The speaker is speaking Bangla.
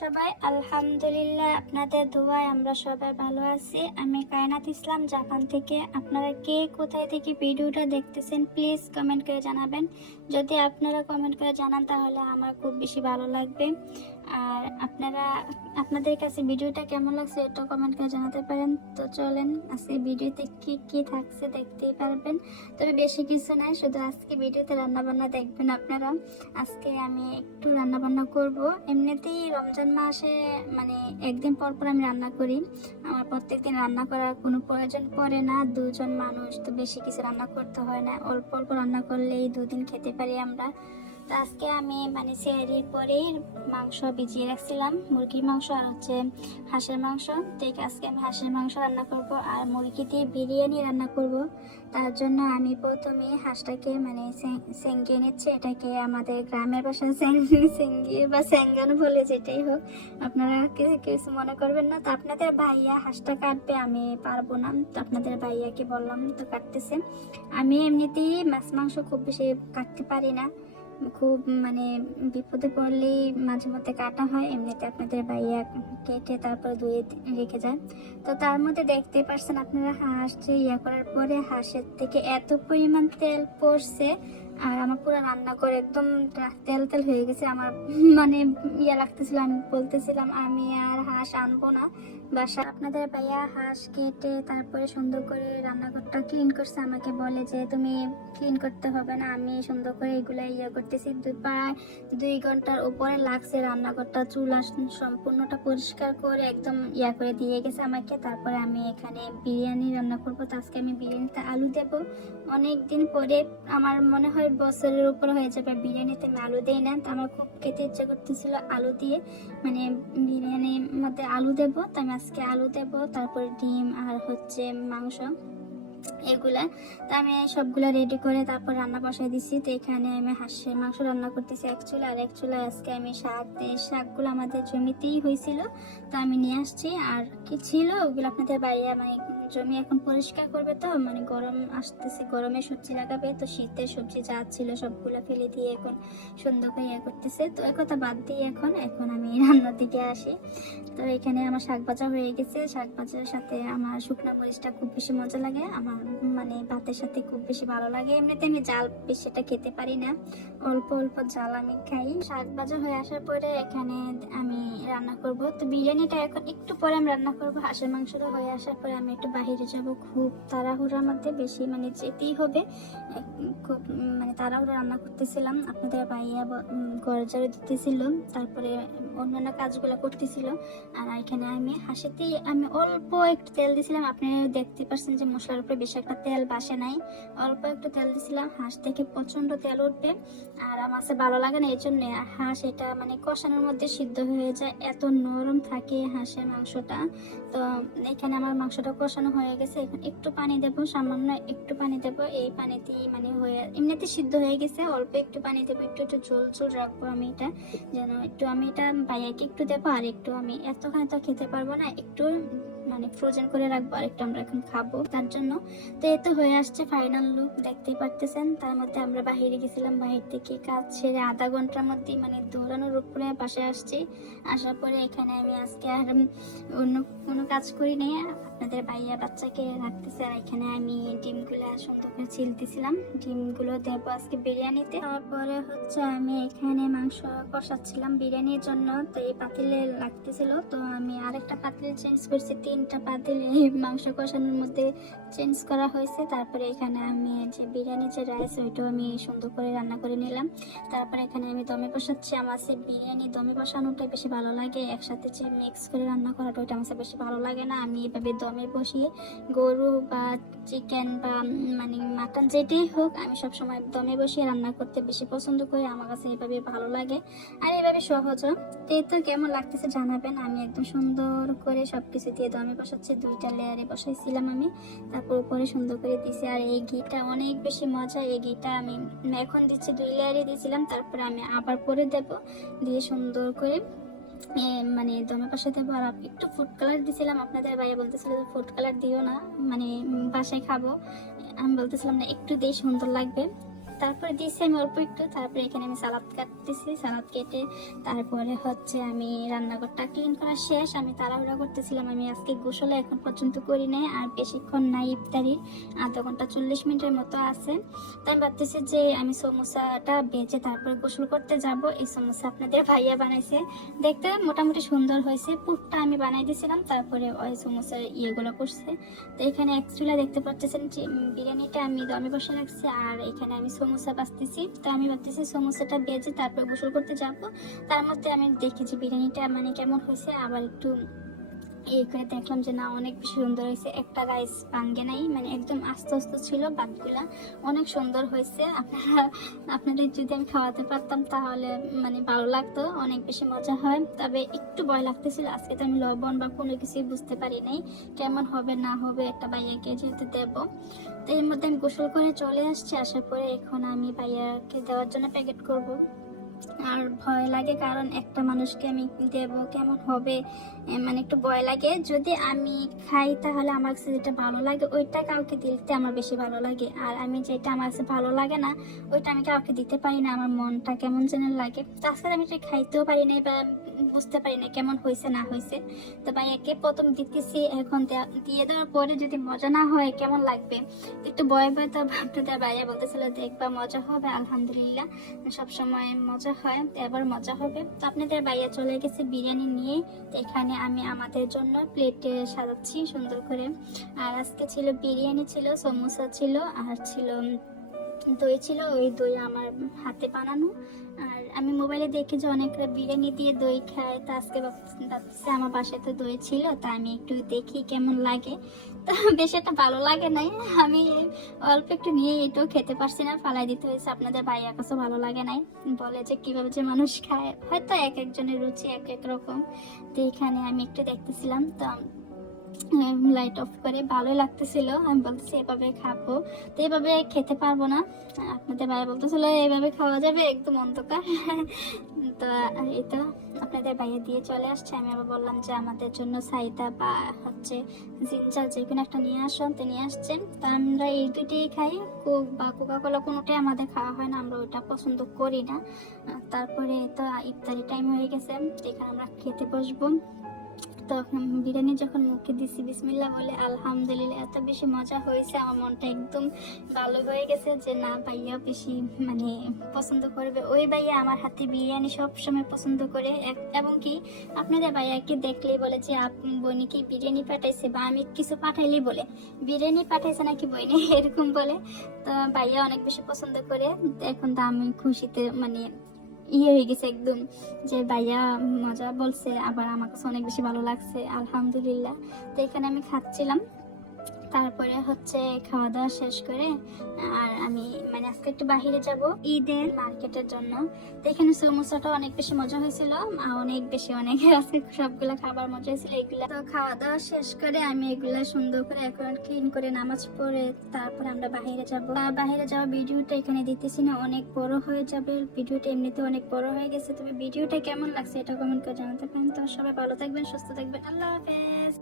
সবাই? আলহামদুলিল্লাহ, আপনাদের দোয়ায় আমরা সবাই ভালো আছি। আমি কায়নাত ইসলাম, জাপান থেকে। আপনারা কে কোথায় থেকে ভিডিওটা দেখতেছেন প্লিজ কমেন্ট করে জানাবেন। যদি আপনারা কমেন্ট করে জানান তাহলে আমার খুব বেশি ভালো লাগবে। আর আপনাদের কাছে ভিডিওটা কেমন লাগছে এটা কমেন্ট করে জানাতে পারেন। তো চলেন, আজকে ভিডিওতে কি কি থাকছে দেখতেই পারবেন। তবে বেশি কিছু নাই, শুধু আজকে ভিডিওতে রান্নাবান্না দেখবেন আপনারা। আজকে আমি একটু রান্নাবান্না করব। এমনিতেই রমজান মাসে মানে একদিন পর পর আমি রান্না করি। আমার প্রত্যেকদিন রান্না করার কোনো প্রয়োজন পড়ে না, দুজন মানুষ তো বেশি কিছু রান্না করতে হয় না, অল্প অল্প রান্না করলেই দুদিন খেতে পারি আমরা। তো আজকে আমি মানে সেহরির পরেই মাংস ভিজিয়ে রাখছিলাম, মুরগির মাংস আর হাঁসের মাংস। তো আজকে আমি হাঁসের মাংস রান্না করব আর মুরগি দিয়ে বিরিয়ানি রান্না করব। তার জন্য আমি প্রথমে হাঁসটাকে মানে সেঙ্গিয়ে নিচ্ছি। এটাকে আমাদের গ্রামের ভাষায় সেঙ্গিয়ে বা স্যাঙ্গানো বলে, যেটাই হোক, আপনারা কিছু মনে করবেন না। তো আপনাদের ভাইয়া হাঁসটা কাটবে, আমি পারবো না, তো আপনাদের ভাইয়াকে বললাম, তো কাটতেছে। আমি এমনিতেই মাছ মাংস খুব বেশি কাটতে পারি না, খুব মানে বিপদে পড়লেই মাঝে মধ্যে কাটা হয়। এমনিতে আপনাদের ভাইয়া কেটে তারপর ধুয়ে রেখে যায়। তো তার মধ্যে দেখতে পাচ্ছেন আপনারা, হাঁস যে করার পরে হাঁসের থেকে এত পরিমাণ তেল পড়ছে, আর আমার পুরো রান্না করে একদম তেল তেল হয়ে গেছে। আমার মানে লাগতেছিল, আমি বলতেছিলাম আমি আর হাঁস আনবো না বাসা। আপনাদের ভাইয়া হাঁস কেটে তারপরে সুন্দর করে রান্নাঘরটা ক্লিন করছে। আমাকে বলে যে তুমি ক্লিন করতে হবে না, আমি সুন্দর করে এগুলো করতেছি। প্রায় 2 ঘন্টার উপরে লাগছে রান্নাঘরটা, চুলা সম্পূর্ণটা পরিষ্কার করে একদম করে দিয়ে গেছে আমাকে। তারপরে আমি এখানে বিরিয়ানি রান্না করবো। তো আজকে আমি বিরিয়ানিতে আলু দেব। অনেক দিন পরে, আমার মনে হয় বছরের উপর হয়ে যাবে বিরিয়ানিতে আমি আলু দিই না। তো আমার খুব খেতে ইচ্ছা করতেছিল আলু দিয়ে, মানে বিরিয়ানির মধ্যে আলু দেবো। তো আমি আজকে আলু দেবো, তারপরে ডিম আর মাংস এগুলা। তো আমি সবগুলা রেডি করে তারপর রান্না বসাই দিচ্ছি। তো এখানে আমি হাঁসের মাংস রান্না করতেছি এক চুলা, আর এক চুলায় আজকে আমি শাকগুলো আমাদের জমিতেই হয়েছিল, তো আমি নিয়ে আসছি। আর কি ছিল ওগুলো আপনাদের বাড়ি, মানে জমি এখন পরিষ্কার করবে, তো মানে গরম আসতেছে, গরমে সবজি লাগাবে, তো শীতের সবজি যা ছিল সবগুলো ফেলে দিয়ে এখন সুন্দর করে করতেছে। তো একথা বাদ দিয়ে এখন আমি রান্নার দিকে আসি। তো এখানে আমার শাক ভাজা হয়ে গেছে। শাক ভাজার সাথে আমার শুকনো মরিচটা খুব বেশি মজা লাগে, আমার মানে ভাতের সাথে খুব বেশি ভালো লাগে। এমনিতে আমি জাল বেশিটা খেতে পারি না, অল্প অল্প জাল আমি খাই। শাক ভাজা হয়ে আসার পরে এখানে আমি রান্না করব। তো বিরিয়ানিটা এখন একটু পরে আমি রান্না করব। হাঁসের মাংসটা হয়ে আসার পরে আমি একটু বাহিরে যাব, খুব তাড়াহুড়ার মধ্যে, বেশি মানে যেতেই হবে, খুব মানে তাড়াহুড়া রান্না করতেছিলাম। আপনাদের ভাইয়া ঘর ঝাড়ু দিতেছিল, তারপরে অন্যান্য কাজগুলো করতেছিল। আর এখানে আমি হাঁসেতেই আমি অল্প একটু তেল দিয়েছিলাম। আপনি দেখতে পাচ্ছেন যে মশলার উপরে বেশি একটা তেল বাসে নাই, অল্প একটু তেল দিয়েছিলাম। হাঁস থেকে প্রচন্ড তেল উঠবে, আর আমার কাছে ভালো লাগে না, এই জন্য হাঁস এটা মানে কষানোর মধ্যে সিদ্ধ হয়ে যায়, এত নরম থাকে হাঁসের মাংসটা। তো এখানে আমার মাংসটা কষানো হয়ে গেছে। এখন একটু পানি দেবো, সামান্য একটু পানি দেবো। এই পানিতেই মানে এমনিতে সিদ্ধ হয়ে গেছে, অল্প একটু পানি দেবো, একটু একটু ঝোল ঝোল রাখবো আমি এটা, যেন একটু আমি এটা ভাইয়াকে একটু দেবো, আর একটু আমি এতখানি তো খেতে পারবো না, একটু মানে ফ্রোজেন করে রাখবো, আর একটু আমরা এখন খাবো তার জন্য। তো এই তো হয়ে আসছে ফাইনাল লুক, দেখতেই পারতেছেন। তার মধ্যে আমরা বাহিরে গেছিলাম, বাহির থেকে কাজ ছেড়ে আধা ঘন্টার মধ্যে মানে দৌড়ানোর উপরে বাসায় আসছি। আসার পরে এখানে আমি আজকে আর অন্য কোনো কাজ করি নাই, আপনাদের ভাইয়া বাচ্চাকে রাখতেছে। আর এখানে আমি ডিমগুলো সুন্দর করে ছিলতেছিলাম, ডিমগুলো দেবো আজকে বিরিয়ানিতে। তারপরে আমি এখানে মাংস কষাচ্ছিলাম বিরিয়ানির জন্য। তো এই পাতিলে লাগতেছিল, তো আমি আরেকটা পাতিল চেঞ্জ করছি, 3টা পাতিল এই মাংস কষানোর মধ্যে চেঞ্জ করা হয়েছে। তারপরে এখানে আমি যে বিরিয়ানির যে রাইস ওইটাও আমি সুন্দর করে রান্না করে নিলাম। তারপরে এখানে আমি দমে বসাচ্ছি। আমার সে বিরিয়ানি দমে বসানোটাই বেশি ভালো লাগে, একসাথে যে মিক্স করে রান্না করাটা ওইটা আমার বেশি ভালো লাগে না। আমি এভাবে দমে বসিয়ে গরু বা চিকেন বা মানে মাটন যেটাই হোক, আমি সবসময় দমে বসিয়ে রান্না করতে বেশি পছন্দ করি, আমার কাছে এভাবে ভালো লাগে আর এভাবে সহজ। তো কেমন লাগতেছে জানাবেন। আমি একদম সুন্দর করে সবকিছু দিয়ে দমে বসাচ্ছি, 2টা লেয়ারে বসাইছিলাম আমি, তারপর উপরে সুন্দর করে দিছি। আর এই ঘিটা অনেক বেশি মজা, এই ঘিটা আমি এখন দিচ্ছি, 2 লেয়ারে দিয়েছিলাম, তারপরে আমি আবার পরে দেব, দিয়ে সুন্দর করে মানে দমে পাশে দেবো। আর একটু ফুড কালার দিছিলাম, আপনাদের ভাইয়া বলতেছিল ফুড কালার দিও না, মানে বাসায় খাবো, আমি বলতেছিলাম না একটু দিয়ে সুন্দর লাগবে। তারপরে দিয়েছি আমি অল্প একটু। তারপরে এখানে আমি সালাদ কাটতেছি, সালাদ কেটে তারপরে হচ্ছে আমি রান্নাঘরটা ক্লিন করা শেষ। আমি তাড়াহুড়া করতেছিলাম, আমি আজকে গোসলে এখন পর্যন্ত করি নাই, আর বেশিক্ষণ নাই, ইফতারির আধা ঘন্টা 40 মিনিটের মতো আছে। তাই আমি ভাবতেছি যে আমি সমোসাটা বেজে তারপরে গোসল করতে যাব। এই সমোসা আপনাদের ভাইয়া বানাইছে, দেখতে মোটামুটি সুন্দর হয়েছে। পুরটা আমি বানাই দিয়েছিলাম, তারপরে ওই সমোসার ইয়েগুলো করছে। তো এখানে এক চুলা দেখতে পাচ্ছেন যে বিরিয়ানিটা আমি দমে বসে রাখছি, আর এখানে আমি সমোসা বাছতেছি। তো আমি ভাবতেছি সমোসাটা বেজে তারপরে গোসল করতে যাব। তার মধ্যে আমি দেখেছি বিরিয়ানিটা মানে কেমন হয়েছে, আবার একটু এই করে দেখলাম যে না অনেক বেশি সুন্দর হয়েছে। একটা রাইস ভাঙ্গে নাই, মানে একদম আস্তে আস্তে ছিল, ভাতগুলা অনেক সুন্দর হয়েছে। আপনাদের যদি আমি খাওয়াতে পারতাম তাহলে মানে ভালো লাগতো, অনেক বেশি মজা হয়। তবে একটু ভয় লাগতেছিল, আজকে তো আমি লবণ বা কোনো কিছুই বুঝতে পারি নাই কেমন হবে না হবে, একটা ভাইয়াকে যেহেতু দেবো। তো এর মধ্যে আমি গোসল করে চলে আসছি। আসার পরে এখন আমি ভাইয়াকে দেওয়ার জন্য প্যাকেট করব। আর ভয় লাগে, কারণ একটা মানুষকে আমি দেব কেমন হবে, মানে একটু ভয় লাগে। যদি আমি খাই তাহলে আমার কাছে যেটা ভালো লাগে ওইটা কাউকে দিতে আমার বেশি ভালো লাগে, আর আমি যেটা আমার কাছে ভালো লাগে না ওইটা আমি কাউকে দিতে পারি না, আমার মনটা কেমন যেন লাগে। তো আজকে আমি এটা খাইতেও পারি না বা বুঝতে পারি না কেমন হয়েছে না হয়েছে। তো ভাইয়াকে প্রথম দিতেছি, এখন দিয়ে দেওয়ার পরে যদি মজা না হয় কেমন লাগবে, একটু ভয় ভয় তো ভাবতে দেয়। ভাইয়া বলতেছিল দেখবা মজা হবে, আলহামদুলিল্লাহ সবসময় মজা হয়, তো এবার মজা হবে। তো আপনাদের ভাইয়া চলে গেছে বিরিয়ানি নিয়ে। তো এখানে আমি আমাদের জন্য প্লেটে সাজাচ্ছি সুন্দর করে। আর আজকে ছিল বিরিয়ানি, ছিল সমোসা ছিল, আর ছিল দই ছিল। ওই দই আমার হাতে বানানো। আর আমি মোবাইলে দেখি যে অনেকরা বিরিয়ানি দিয়ে দই খায়, তো আজকে ভাবতেছি আমার বাসায় তো দই ছিল, তা আমি একটু দেখি কেমন লাগে। তো বেশ একটা ভালো লাগে নাই, আমি অল্প একটু নিয়ে এটাও খেতে পারছি না, ফালাই দিতে হয়েছে। আপনাদের ভাইয়ার কাছে ভালো লাগে নাই, বলে যে কিভাবে যে মানুষ খায়, হয়তো এক একজনের রুচি এক এক রকম। তো এখানে আমি একটু দেখতেছিলাম, তো লাইট অফ করে ভালোই লাগতেছিল। আমি বলতেছি এভাবে খাবো, তো এভাবে খেতে পারবো না। আপনাদের ভাইয়া বলতেছিল এভাবে খাওয়া যাবে, একদম অন্ধকার। তো এই তো আপনাদের ভাইয়া দিয়ে চলে আসছে। আমি আবার বললাম যে আমাদের জন্য সাইদা বা হচ্ছে জিঞ্জার যে কোনো একটা নিয়ে আসুন, তো নিয়ে আসছেন। তো আমরা এই দুইটাই খাই, কোক বা কোকা কোলা কোনোটাই আমাদের খাওয়া হয় না, আমরা ওইটা পছন্দ করি না। তারপরে তো ইফতারি টাইম হয়ে গেছে, এখানে আমরা খেতে বসবো। তখন বিরিয়ানি যখন মুখে দিছি বিসমিল্লাহ বলে, আলহামদুলিল্লাহ এত বেশি মজা হয়েছে, আমার মনটা একদম ভালো হয়ে গেছে যে না ভাইয়া বেশি মানে পছন্দ করবে। ওই ভাইয়া আমার হাতে বিরিয়ানি সব সময় পছন্দ করে, এবং কি আপনাদের ভাইয়াকে দেখলেই বলে যে বোনি কি বিরিয়ানি পাঠাইছে, বা আমি কিছু পাঠাইলেই বলে বিরিয়ানি পাঠাইছে নাকি বইনি, এরকম বলে। তো ভাইয়া অনেক বেশি পছন্দ করে। এখন তো আমি খুশিতে মানে ইয়ে হয়ে গেছে একদম, যে ভাইয়া মজা বলছে, আবার আমার কাছে অনেক বেশি ভালো লাগছে, আলহামদুলিল্লাহ। তো এখানে আমি খাচ্ছিলাম। তারপরে হচ্ছে খাওয়া দাওয়া শেষ করে আর আমি মানে আজকে একটু বাহিরে যাব ঈদের মার্কেটের জন্য। তো এখানে সমোসাটা অনেক বেশি মজা হয়েছিল, অনেক বেশি অনেক আজকে সবগুলা খাবার মজা হয়েছিল। এগুলা তো খাওয়া দাওয়া শেষ করে আমি এগুলা সুন্দর করে এখন ক্লিন করে নামাজ পড়ে তারপরে আমরা বাহিরে যাব। বাহিরে যাওয়া ভিডিওটা এখানে দিতেছি না, অনেক বড় হয়ে যাবে ভিডিওটা, এমনিতে অনেক বড় হয়ে গেছে। তবে ভিডিওটা কেমন লাগছে এটা কমেন্ট করে জানাতে পারেন। তো সবাই ভালো থাকবেন, সুস্থ থাকবেন, আল্লাহ হাফেজ।